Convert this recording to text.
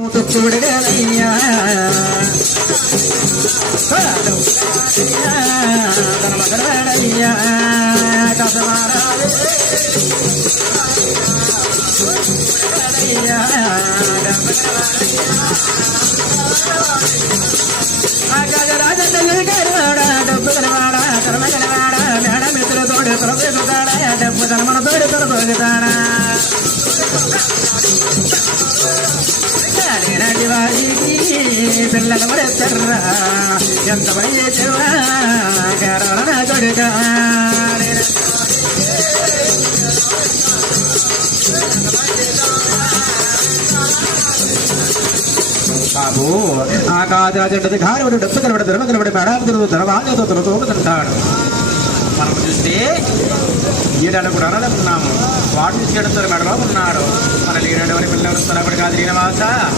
చూడగలయ్యా మిత్రులతోడు తొలగతాడా డబ్బు తనమనతోడు తొలగతాడా వారికి పిల్లలు పడతారా ఎంత పని చేసేవా గర్వన కొడుక బాబు ఆ కాదు కారుడు డబ్బు కలబడి ధర్మ కలబడి మేడాలు తిరుగు ధరవాళ్ళతో తింటాడు మనం చూస్తే ఈడను కూడా అనదన్నాము వాటిని చేయడంతో మెడలో ఉన్నాడు మన లేనటువంటి పిల్లలు స్థలపడి కాదు శ్రీనివాస